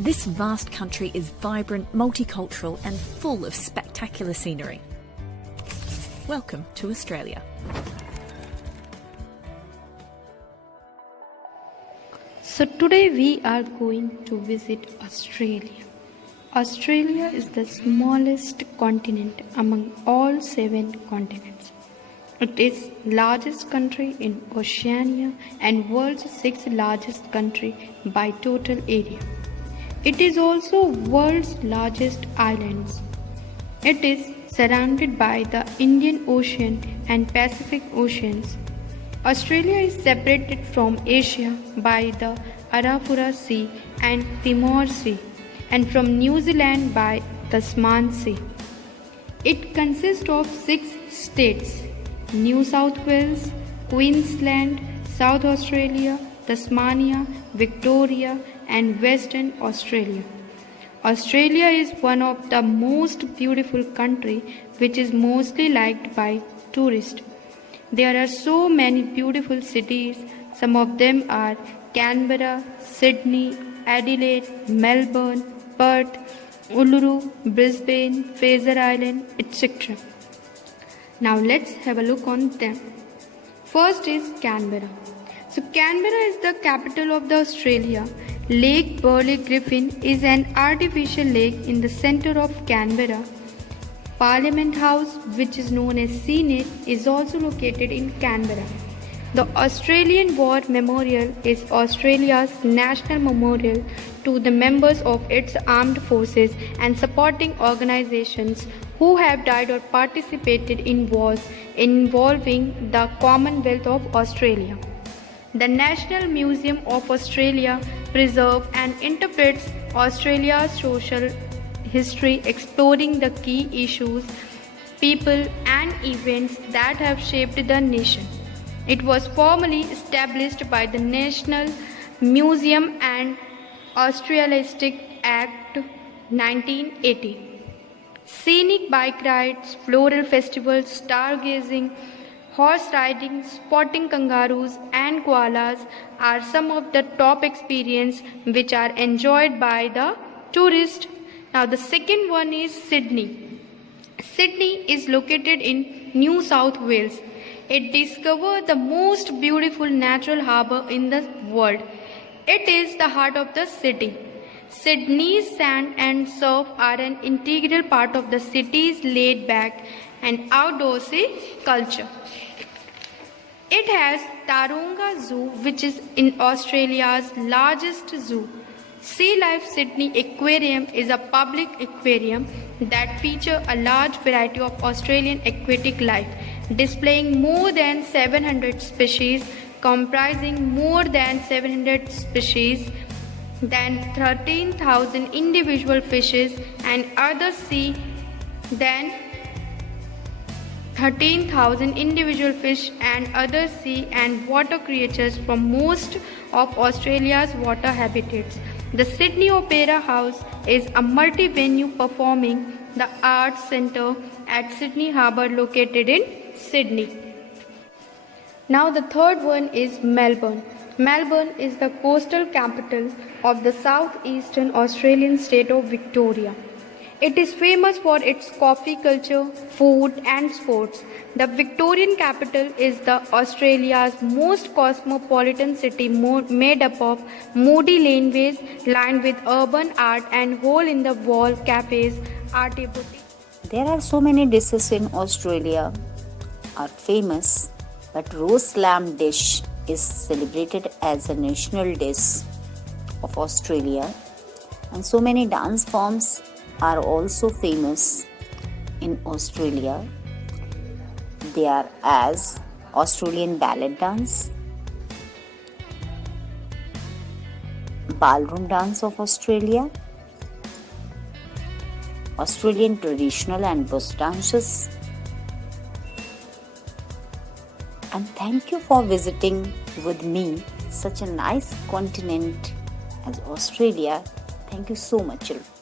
This vast country is vibrant, multicultural and full of spectacular scenery. Welcome to Australia. So today we are going to visit Australia. Australia is the smallest continent among all 7 continents. It is largest country in Oceania and world's 6th largest country by total area. It is also world's largest islands. It is surrounded by the Indian Ocean and Pacific Oceans. Australia is separated from Asia by the Arafura Sea and Timor Sea, and from New Zealand by Tasman Sea. It consists of 6 states: New South Wales, Queensland, South Australia, Tasmania, Victoria, and Western Australia. Australia is one of the most beautiful countries which is mostly liked by tourists. There are so many beautiful cities. Some of them are Canberra, Sydney, Adelaide, Melbourne, Perth, Uluru, Brisbane, Fraser Island, etc. Now let's have a look on them. First is Canberra. So Canberra is the capital of the Australia. Lake Burley Griffin is an artificial lake in the center of Canberra. Parliament House, which is known as Senate, is also located in Canberra. The Australian War Memorial is Australia's national memorial to the members of its armed forces and supporting organizations who have died or participated in wars involving the Commonwealth of Australia. The National Museum of Australia preserves and interprets Australia's social history, exploring the key issues, people, and events that have shaped the nation. It was formally established by the National Museum and Australistic Act 1980. Scenic bike rides, floral festivals, stargazing, horse riding, spotting kangaroos and koalas are some of the top experiences which are enjoyed by the tourists. Now the second one is Sydney. Sydney is located in New South Wales. It discovered the most beautiful natural harbour in the world. It is the heart of the city. Sydney's sand and surf are an integral part of the city's laid-back and outdoorsy culture. It has Taronga Zoo, which is in Australia's largest zoo. Sea Life Sydney Aquarium is a public aquarium that features a large variety of Australian aquatic life, displaying more than 700 species, comprising more than 700 species, than 13,000 individual fishes and other sea than 13,000 individual fish and other sea and water creatures from most of Australia's water habitats. The Sydney Opera House is a multi-venue performing the arts centre at Sydney Harbour located in Sydney. Now the third one is Melbourne. Melbourne is the coastal capital of the southeastern Australian state of Victoria. It is famous for its coffee culture, food and sports. The Victorian capital is the Australia's most cosmopolitan city made up of moody laneways lined with urban art and hole-in-the-wall cafes, arty boutiques. There are so many dishes in Australia are famous, but roast lamb dish is celebrated as a national dish of Australia, and so many dance forms are also famous in Australia. They are as Australian ballet dance, ballroom dance of Australia, Australian traditional and bush dances. And thank you for visiting with me such a nice continent as Australia. Thank you so much, children.